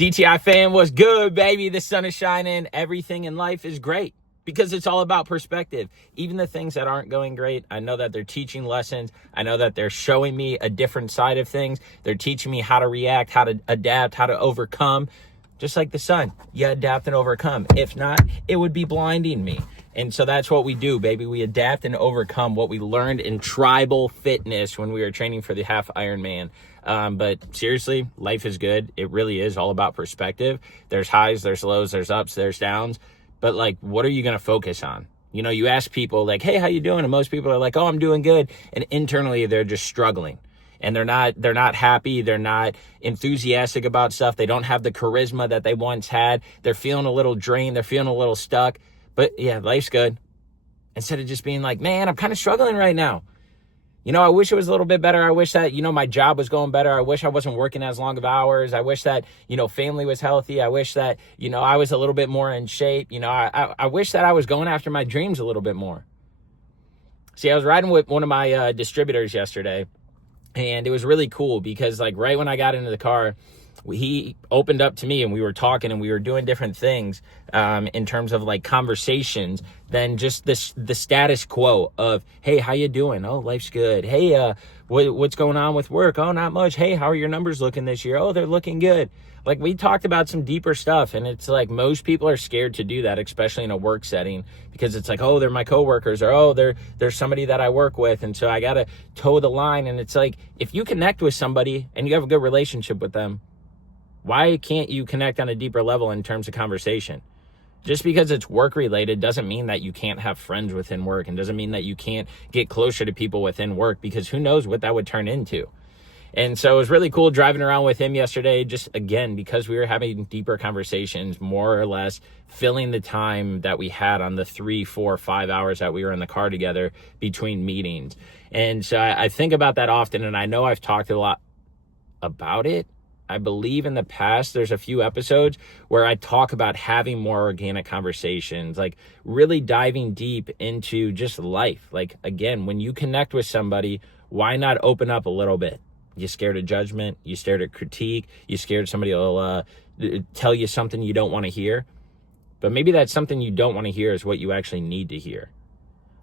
DTI fam, what's good, baby? The sun is shining. Everything in life is great because it's all about perspective. Even the things that aren't going great, I know that they're teaching lessons. I know that they're showing me a different side of things. They're teaching me how to react, how to adapt, how to overcome. Just like the sun, you adapt and overcome. If not, it would be blinding me. And so that's what we do, baby. We adapt and overcome what we learned in tribal fitness when we were training for the half Ironman. But seriously, life is good. It really is all about perspective. There's highs, there's lows, there's ups, there's downs. But like, what are you going to focus on? You know, you ask people like, hey, how you doing? And most people are like, oh, I'm doing good. And internally, they're just struggling. And they're not happy. They're not enthusiastic about stuff. They don't have the charisma that they once had. They're feeling a little drained. They're feeling a little stuck. But yeah, life's good. Instead of just being like, man, I'm kind of struggling right now. You know, I wish it was a little bit better. I wish that, you know, my job was going better. I wish I wasn't working as long of hours. I wish that, you know, family was healthy. I wish that, you know, I was a little bit more in shape. You know, I wish that I was going after my dreams a little bit more. See, I was riding with one of my distributors yesterday, and it was really cool because like right when I got into the car, he opened up to me and we were talking and we were doing different things in terms of like conversations than just the status quo of, hey, how you doing? Oh, life's good. Hey, what's going on with work? Oh, not much. Hey, how are your numbers looking this year? Oh, they're looking good. Like we talked about some deeper stuff, and it's like most people are scared to do that, especially in a work setting, because it's like, oh, they're my coworkers, or oh, they're somebody that I work with, and so I got to toe the line. And it's like, if you connect with somebody and you have a good relationship with them, why can't you connect on a deeper level in terms of conversation? Just because it's work related doesn't mean that you can't have friends within work, and doesn't mean that you can't get closer to people within work, because who knows what that would turn into. And so it was really cool driving around with him yesterday, just again, because we were having deeper conversations, more or less filling the time that we had on the 3, 4, 5 hours that we were in the car together between meetings. And so I think about that often, and I know I've talked a lot about it. I believe in the past, there's a few episodes where I talk about having more organic conversations, like really diving deep into just life. Like, again, when you connect with somebody, why not open up a little bit? You scared of judgment, you scared of critique, you scared somebody will tell you something you don't want to hear. But maybe that something you don't want to hear is what you actually need to hear.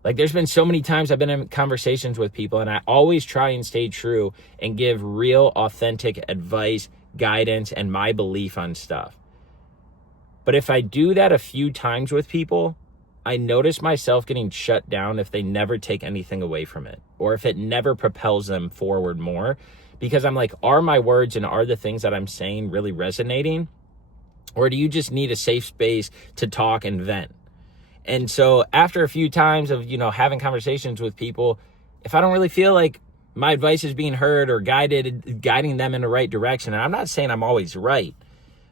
Like, there's been so many times I've been in conversations with people, and I always try and stay true and give real, authentic advice, guidance, and my belief on stuff. But if I do that a few times with people, I notice myself getting shut down if they never take anything away from it, or if it never propels them forward more, because I'm like, are my words and are the things that I'm saying really resonating? Or do you just need a safe space to talk and vent? And so after a few times of, you know, having conversations with people, if I don't really feel like my advice is being heard or guiding them in the right direction, and I'm not saying I'm always right,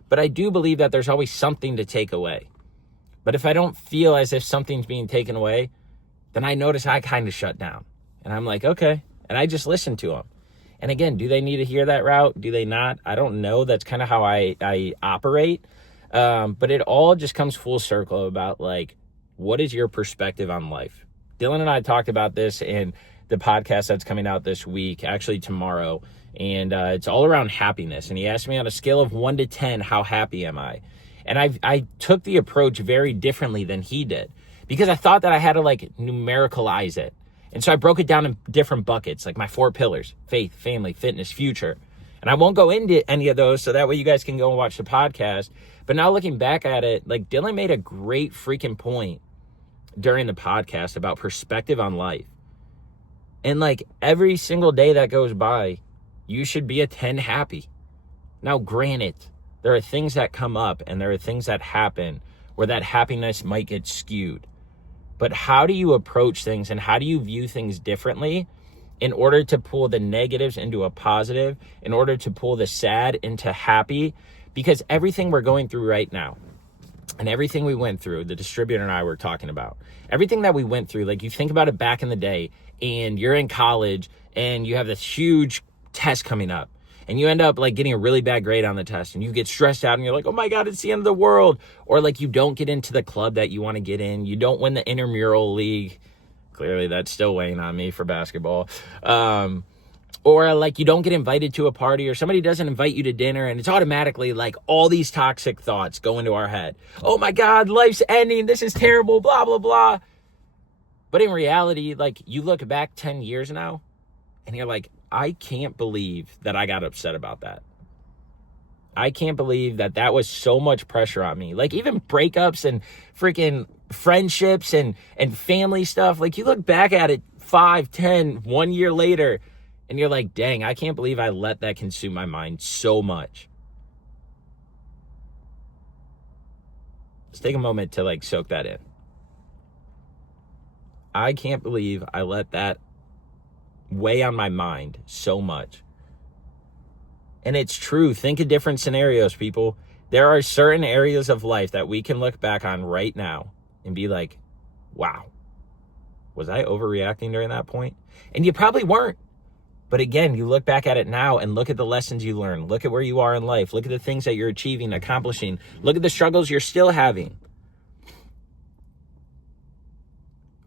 but I do believe that there's always something to take away. But if I don't feel as if something's being taken away, then I notice I kind of shut down. And I'm like, okay. And I just listen to them. And again, do they need to hear that route? Do they not? I don't know. That's kind of how I operate. But it all just comes full circle about like, what is your perspective on life? Dylan and I talked about this in the podcast that's coming out this week, actually tomorrow. And it's all around happicness. And he asked me on a scale of 1 to 10, how happy am I? And I took the approach very differently than he did, because I thought that I had to like numericalize it. And so I broke it down in different buckets, like my 4 pillars: faith, family, fitness, future. And I won't go into any of those, so that way you guys can go and watch the podcast. But now looking back at it, like Dylan made a great freaking point during the podcast about perspective on life. And like every single day that goes by, you should be a 10 happy. Now, granted, there are things that come up and there are things that happen where that happiness might get skewed. But how do you approach things and how do you view things differently in order to pull the negatives into a positive, in order to pull the sad into happy? Because everything we're going through right now and everything we went through, the distributor and I were talking about, everything that we went through, like you think about it back in the day and you're in college and you have this huge test coming up. And you end up like getting a really bad grade on the test and you get stressed out and you're like, oh my God, it's the end of the world. Or like you don't get into the club that you want to get in. You don't win the intramural league. Clearly that's still weighing on me for basketball. Or like you don't get invited to a party, or somebody doesn't invite you to dinner, and it's automatically like all these toxic thoughts go into our head. Oh my God, life's ending. This is terrible, blah, blah, blah. But in reality, like you look back 10 years now and you're like, I can't believe that I got upset about that. I can't believe that that was so much pressure on me. Like even breakups and freaking friendships and family stuff. Like you look back at it 5, 10, 1 year later, and you're like, dang, I can't believe I let that consume my mind so much. Let's take a moment to like soak that in. I can't believe I let that weigh on my mind so much. And it's true. Think of different scenarios, people. There are certain areas of life that we can look back on right now and be like, wow, was I overreacting during that point? And you probably weren't. But again, you look back at it now and look at the lessons you learned. Look at where you are in life. Look at the things that you're achieving, accomplishing. Look at the struggles you're still having.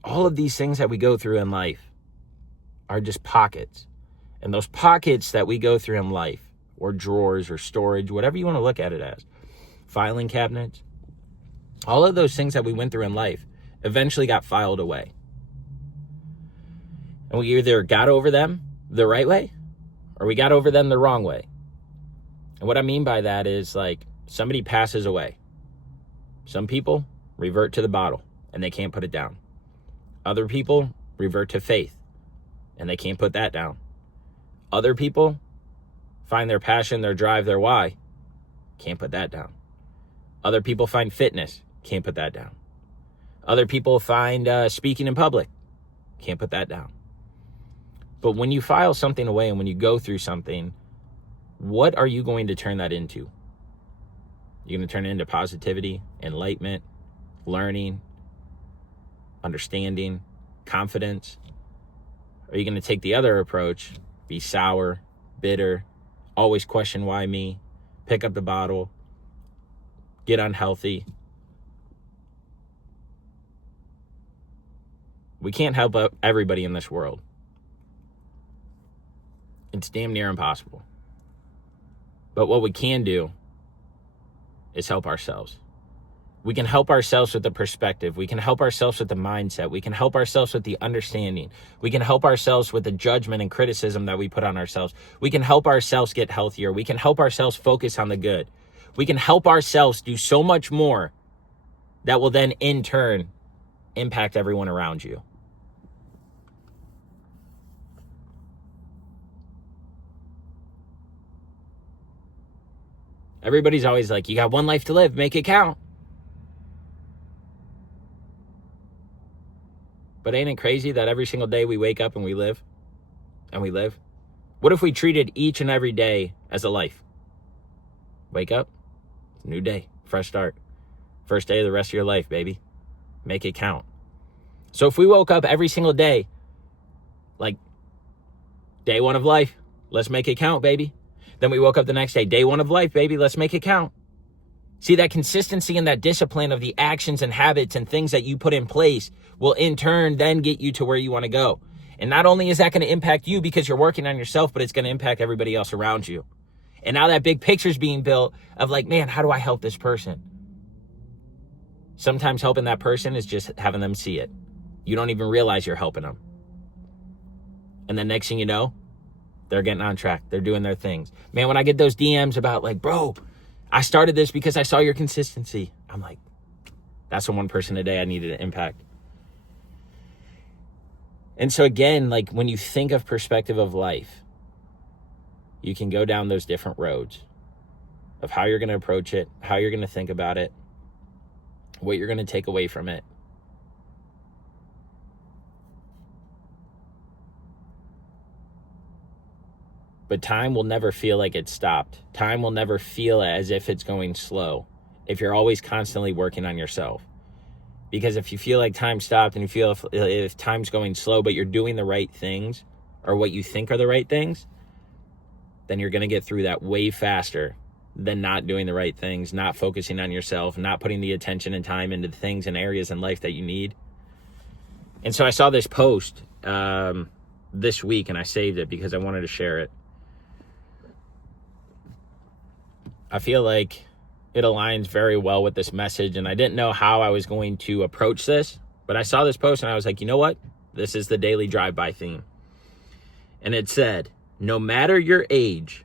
All of these things that we go through in life are just pockets. And those pockets that we go through in life, or drawers or storage, whatever you want to look at it as, filing cabinets, all of those things that we went through in life eventually got filed away. And we either got over them the right way, or we got over them the wrong way. And what I mean by that is like somebody passes away. Some people revert to the bottle and they can't put it down. Other people revert to faith and they can't put that down. Other people find their passion, their drive, their why, can't put that down. Other people find fitness, can't put that down. Other people find speaking in public, can't put that down. But when you file something away and when you go through something, what are you going to turn that into? You're going to turn it into positivity, enlightenment, learning, understanding, confidence? Or are you going to take the other approach, be sour, bitter, always question why me, pick up the bottle, get unhealthy? We can't help everybody in this world. It's damn near impossible. But what we can do is help ourselves. We can help ourselves with the perspective. We can help ourselves with the mindset. We can help ourselves with the understanding. We can help ourselves with the judgment and criticism that we put on ourselves. We can help ourselves get healthier. We can help ourselves focus on the good. We can help ourselves do so much more that will then in turn impact everyone around you. Everybody's always like, you got one life to live, make it count. But ain't it crazy that every single day we wake up and we live? And we live? What if we treated each and every day as a life? Wake up, new day, fresh start. First day of the rest of your life, baby. Make it count. So if we woke up every single day, like day one of life, let's make it count, baby. Then we woke up the next day, day one of life, baby, let's make it count. See, that consistency and that discipline of the actions and habits and things that you put in place will in turn then get you to where you want to go. And not only is that going to impact you because you're working on yourself, but it's going to impact everybody else around you. And now that big picture is being built of like, man, how do I help this person? Sometimes helping that person is just having them see it. You don't even realize you're helping them. And then next thing you know, they're getting on track. They're doing their things. Man, when I get those DMs about like, bro, I started this because I saw your consistency. I'm like, that's the one person a day I needed to impact. And so again, like when you think of perspective of life, you can go down those different roads of how you're going to approach it, how you're going to think about it, what you're going to take away from it. But time will never feel like it's stopped. Time will never feel as if it's going slow if you're always constantly working on yourself. Because if you feel like time stopped and you feel if time's going slow, but you're doing the right things or what you think are the right things, then you're going to get through that way faster than not doing the right things, not focusing on yourself, not putting the attention and time into the things and areas in life that you need. And so I saw this post this week, and I saved it because I wanted to share it. I feel like it aligns very well with this message, and I didn't know how I was going to approach this, but I saw this post and I was like, you know what? This is the daily drive-by theme. And it said, no matter your age,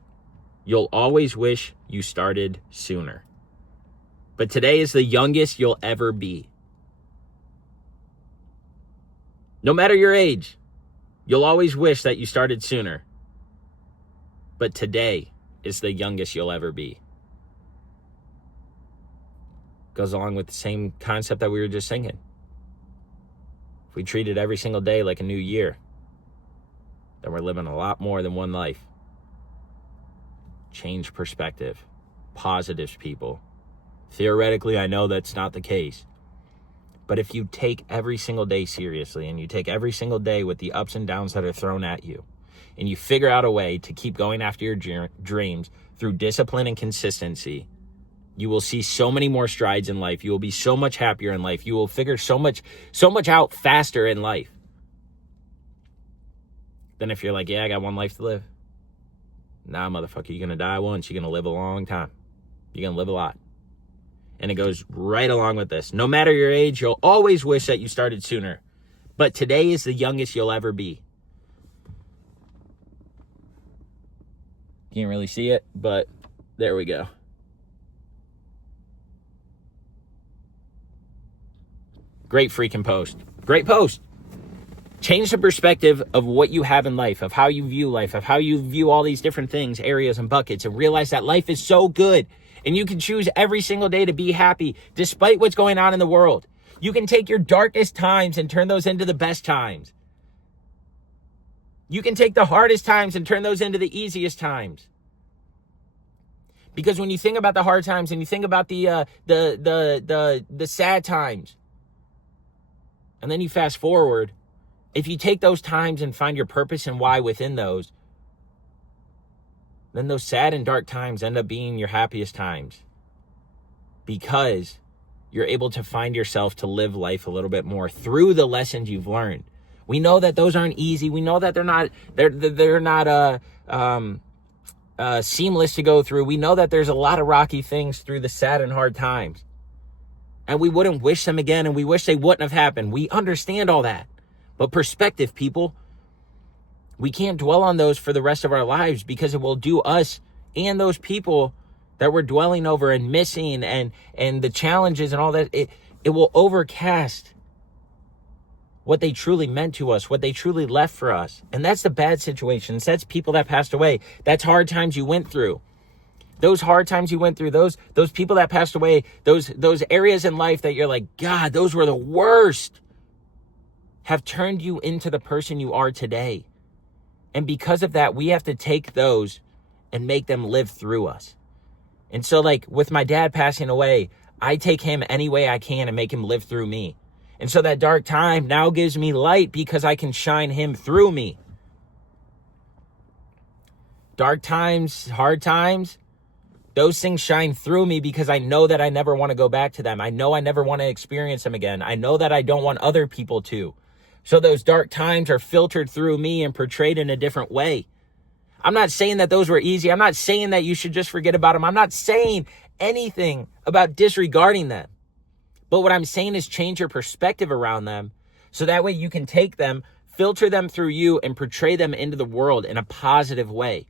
you'll always wish you started sooner. But today is the youngest you'll ever be. No matter your age, you'll always wish that you started sooner. But today is the youngest you'll ever be. Goes along with the same concept that we were just singing. If we treated every single day like a new year, then we're living a lot more than one life. Change perspective. Positives, people. Theoretically, I know that's not the case. But if you take every single day seriously, and you take every single day with the ups and downs that are thrown at you, and you figure out a way to keep going after your dreams through discipline and consistency, you will see so many more strides in life. You will be so much happier in life. You will figure so much out faster in life than if you're like, yeah, I got one life to live. Nah, motherfucker, you're going to die once. You're going to live a long time. You're going to live a lot. And it goes right along with this. No matter your age, you'll always wish that you started sooner. But today is the youngest you'll ever be. Can't really see it, but there we go. Great freaking post. Great post. Change the perspective of what you have in life, of how you view life, of how you view all these different things, areas and buckets, and realize that life is so good. And you can choose every single day to be happy despite what's going on in the world. You can take your darkest times and turn those into the best times. You can take the hardest times and turn those into the easiest times. Because when you think about the hard times and you think about the sad times, and then you fast forward, if you take those times and find your purpose and why within those, then those sad and dark times end up being your happiest times, because you're able to find yourself to live life a little bit more through the lessons you've learned. We know that those aren't easy. We know that they're not seamless to go through. We know that there's a lot of rocky things through the sad and hard times, and we wouldn't wish them again, and we wish they wouldn't have happened. We understand all that. But perspective, people, we can't dwell on those for the rest of our lives, because it will do us and those people that we're dwelling over and missing and the challenges and all that, it will overcast what they truly meant to us, what they truly left for us. And that's the bad situations. That's people that passed away. That's hard times you went through. Those hard times you went through, those people that passed away, those areas in life that you're like, God, those were the worst, have turned you into the person you are today. And because of that, we have to take those and make them live through us. And so, like, with my dad passing away, I take him any way I can and make him live through me. And so that dark time now gives me light because I can shine him through me. Dark times, hard times, those things shine through me because I know that I never want to go back to them. I know I never want to experience them again. I know that I don't want other people to. So those dark times are filtered through me and portrayed in a different way. I'm not saying that those were easy. I'm not saying that you should just forget about them. I'm not saying anything about disregarding them. But what I'm saying is change your perspective around them so that way you can take them, filter them through you, and portray them into the world in a positive way.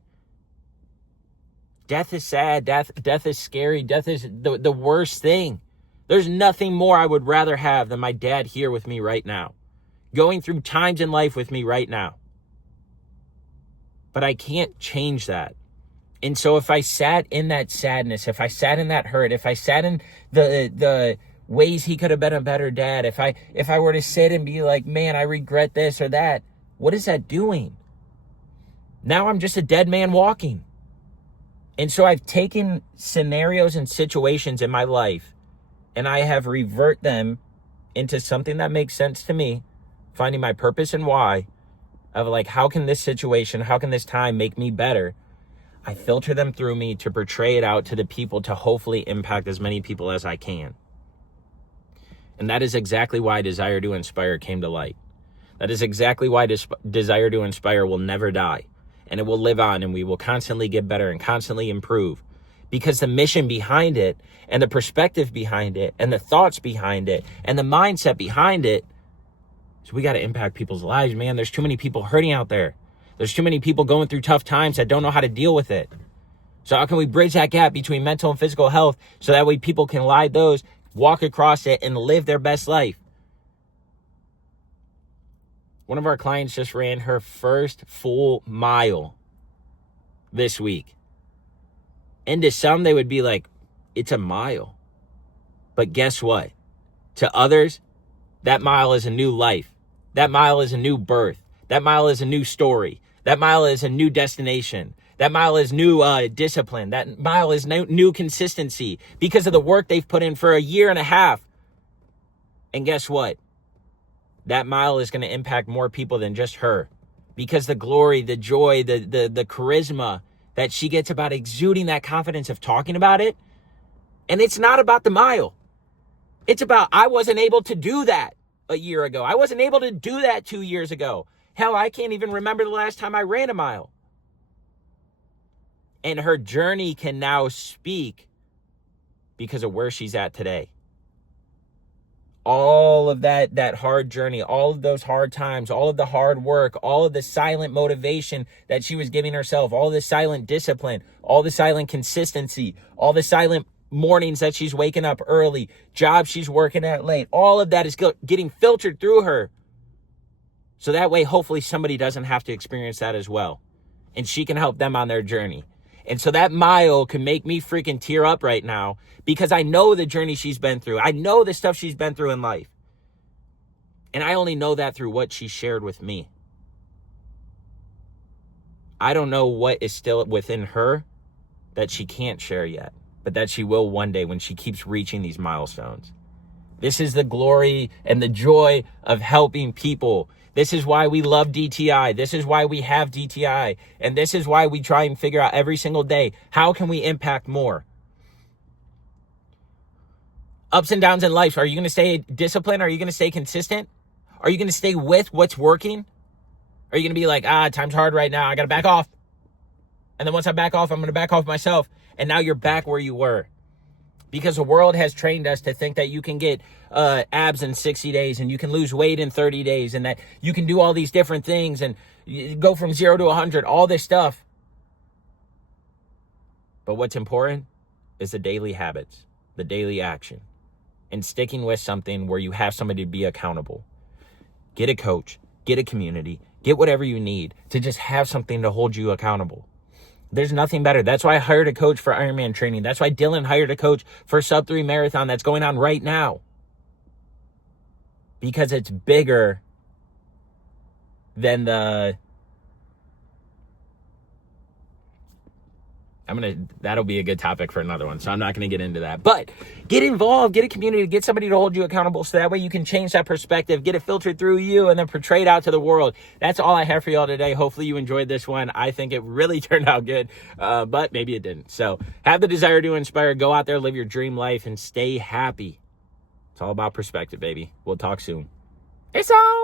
Death is sad. Death is scary. Death is the worst thing. There's nothing more I would rather have than my dad here with me right now, going through times in life with me right now. But I can't change that. And so if I sat in that sadness, if I sat in that hurt, if I sat in the ways he could have been a better dad, if I were to sit and be like, man, I regret this or that, what is that doing? Now I'm just a dead man walking. And so I've taken scenarios and situations in my life and I have revert them into something that makes sense to me, finding my purpose and why, of like, how can this situation, how can this time make me better? I filter them through me to portray it out to the people to hopefully impact as many people as I can. And that is exactly why Desire to Inspire came to light. That is exactly why desire to inspire will never die, and it will live on, and we will constantly get better and constantly improve, because the mission behind it and the perspective behind it and the thoughts behind it and the mindset behind it is we got to impact people's lives, man. There's too many people hurting out there. There's too many people going through tough times that don't know how to deal with it. So how can we bridge that gap between mental and physical health so that way people can ride those, walk across it, and live their best life? One of our clients just ran her first full mile this week. And to some, they would be like, it's a mile. But guess what? To others, that mile is a new life. That mile is a new birth. That mile is a new story. That mile is a new destination. That mile is new discipline. That mile is new consistency because of the work they've put in for a year and a half. And guess what? That mile is going to impact more people than just her, because the glory, the joy, the charisma that she gets about exuding that confidence of talking about it. And it's not about the mile. It's about, I wasn't able to do that a year ago. I wasn't able to do that 2 years ago. Hell, I can't even remember the last time I ran a mile. And her journey can now speak because of where she's at today. All of that hard journey, all of those hard times, all of the hard work, all of the silent motivation that she was giving herself, all the silent discipline, all the silent consistency, all the silent mornings that she's waking up early, jobs she's working at late, all of that is getting filtered through her. So that way, hopefully somebody doesn't have to experience that as well. And she can help them on their journey. And so that mile can make me freaking tear up right now because I know the journey she's been through. I know the stuff she's been through in life. And I only know that through what she shared with me. I don't know what is still within her that she can't share yet, but that she will one day when she keeps reaching these milestones. This is the glory and the joy of helping people. This is why we love DTI. This is why we have DTI. And this is why we try and figure out every single day, how can we impact more? Ups and downs in life. Are you going to stay disciplined? Are you going to stay consistent? Are you going to stay with what's working? Are you going to be like, time's hard right now, I got to back off. And then once I back off, I'm going to back off myself. And now you're back where you were. Because the world has trained us to think that you can get abs in 60 days and you can lose weight in 30 days and that you can do all these different things and you go from 0 to 100, all this stuff. But what's important is the daily habits, the daily action, and sticking with something where you have somebody to be accountable. Get a coach, get a community, get whatever you need to just have something to hold you accountable. There's nothing better. That's why I hired a coach for Ironman training. That's why Dylan hired a coach for Sub 3 Marathon that's going on right now. Because it's bigger than that'll be a good topic for another one, so I'm not going to get into that. But get involved, get a community, get somebody to hold you accountable so that way you can change that perspective, get it filtered through you, and then portray it out to the world. That's all I have for y'all today. Hopefully you enjoyed this one. I think it really turned out good, but maybe it didn't. So have the desire to inspire. Go out there, live your dream life, and stay happy. It's all about perspective, baby. We'll talk soon. It's on.